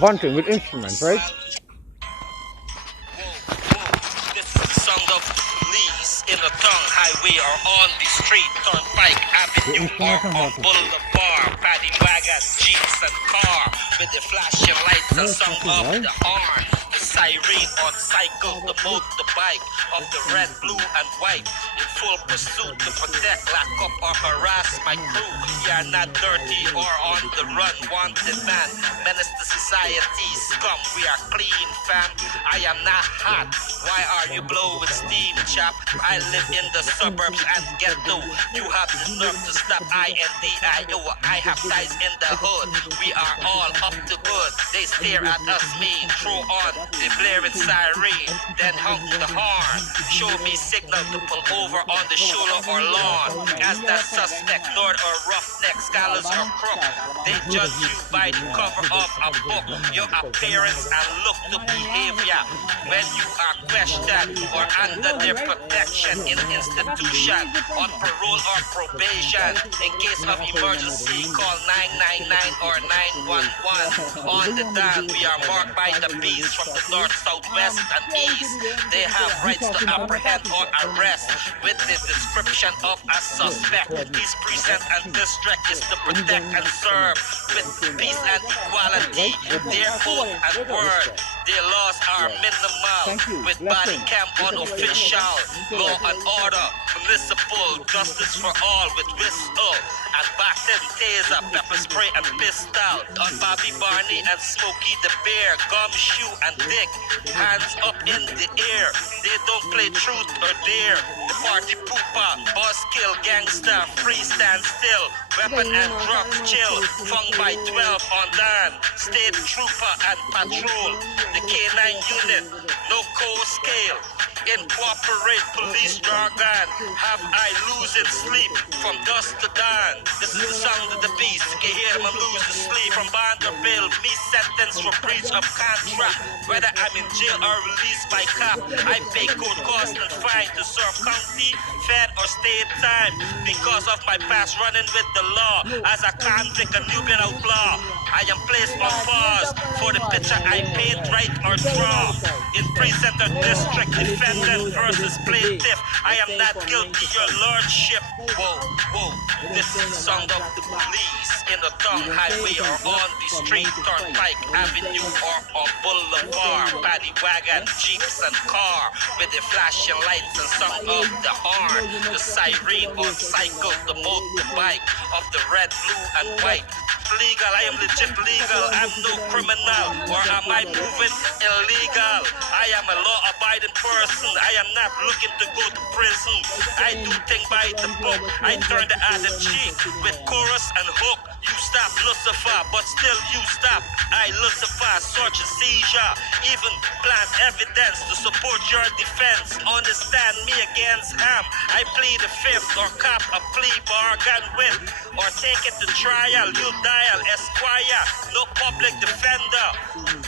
bunting with instruments, right? This is the sound of the police in the tongue highway or on the street, Turnpike Avenue or on Boulevard, paddy wagon, jeeps and car with the flashing lights and sound of the horn, the siren on cycle, the motorbike of the red, blue and white in full pursuit to protect, lock up or harass my crew. We are not dirty or on the run, wanted man, menace to society, scum. We are clean, fam. I am not hot. Why are you blowing steam, chap? I live in the suburbs and ghetto. You have the nerve to stop INDIO. I have ties in the hood. We are all up to good. They stare at us mean. Throw on the blaring siren, then honk the horn. Show me signal to pull over on the shoulder or lawn. As that suspect, lord or roughneck, scholars or crook, they judge you by the cover of a book, your appearance and look to behavior. When you are questioned or under their protection in institution, on parole or probation, in case of emergency, call 999 or 911. On the dime, we are marked by the beast from the north, south, west, and east. They have rights to apprehend or arrest with the description of a suspect. His present and district is to protect and serve with peace and equality. Their oath and word, their laws are minimal. With body cam unofficial, law and order, municipal, justice for all with whistle and baton, taser, pepper spray and pistol. On Bobby Barney and Smokey the Bear, Gumshoe and Dick, hands up in the air. They don't play truth or dare. The party pooper, boss kill, gangster, free stand still. Weapon and drugs chill. Fung by 12 on Dan. State trooper and patrol. The K9 unit, no code scale. Incorporate police jargon. Have I losing sleep from dusk to dawn? This is the sound of the beast. You can hear them lose the sleep from Vanderbilt. Me sentenced for breach of contract. Whether I'm in jail or released by cop, I pay court cost and fine to serve county, fed or state time because of my past running with the law. As a convict, a Nubian outlaw, I am placed on pause for the picture I paint, write or draw. In precinct or district, defendant versus plaintiff. I am not guilty, your lordship. Whoa, whoa, this is the sound of the police in the tongue highway or on the street, Turnpike Avenue or on Boulevard, paddy wagon, jeeps and car with the flashing lights and sound of the horn, the siren on cycle, the motorbike of the red, blue and white. Legal, I am legit legal. I'm no criminal, or am I proven illegal? I am a law-abiding person. I am not looking to go to prison. I do things by the book. I turn the other cheek with chorus and hook. You stop Lucifer, but still you stop. I Lucifer, search and seizure. Even plant evidence to support your defense. Understand me against him. I plead the fifth or cop a plea bargain with, or take it to trial. You dial Esquire, no public defender.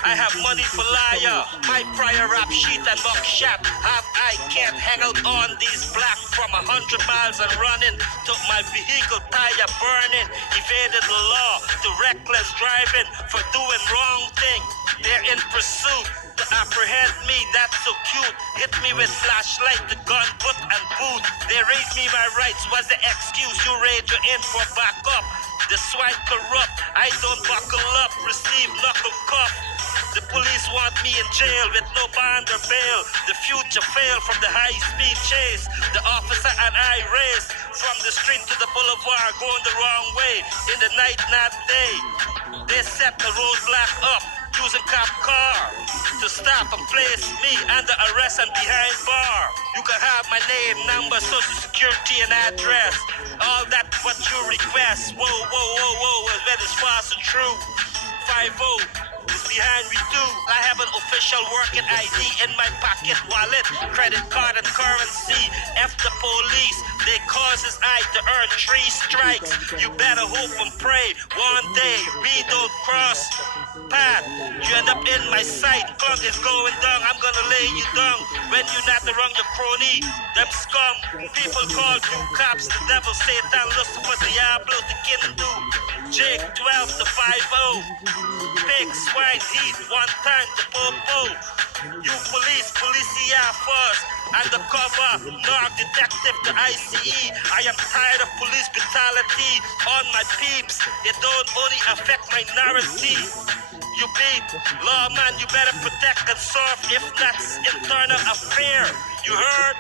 I have money for liar. My prior rap sheet and mugshot. Have I can't hang out on these black from 100 miles and running. Took my vehicle tire burning. Evaded the law to reckless driving for doing wrong thing. They're in pursuit to apprehend me, that's so cute. Hit me with flashlight, the gun, book and boot. They raid me my rights, was the excuse you raid you in for backup. The swine corrupt, I don't buckle up, receive knuckle cuff. The police want me in jail with no bond or bail. The future failed from the high-speed chase. The officer and I race from the street to the boulevard, going the wrong way. In the night, not day. They set the roadblock up, using cop car to stop and place me under arrest and behind bar. You can have my name, number, social security and address. All that what you request. Whoa, whoa, whoa, whoa, that is false and true. 5-0 is behind me too. I have an official working ID in my pocket wallet, credit card and currency. F the police, they causes I to earn 3 strikes. You better hope and pray one day we don't cross path. You end up in my sight, clock is going down, I'm gonna lay you down. When you're not around your crony, them scum. People call you cops, the devil, Satan, Lucifer, Diablo, the Kindu. Jake 12 to 5-0. Pig, swine, heat, one time to popo. You police, policia first. Undercover, narc detective to ICE. I am tired of police brutality on my peeps. It don't only affect minority. You beat lawman, you better protect and serve. If not, internal affair. You heard?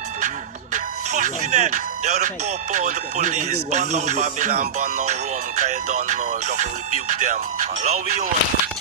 Fuck you then. Yo, the popo, the police, burn down Babylon, burn down Rome, cause you don't know, you have to rebuke them. Love you.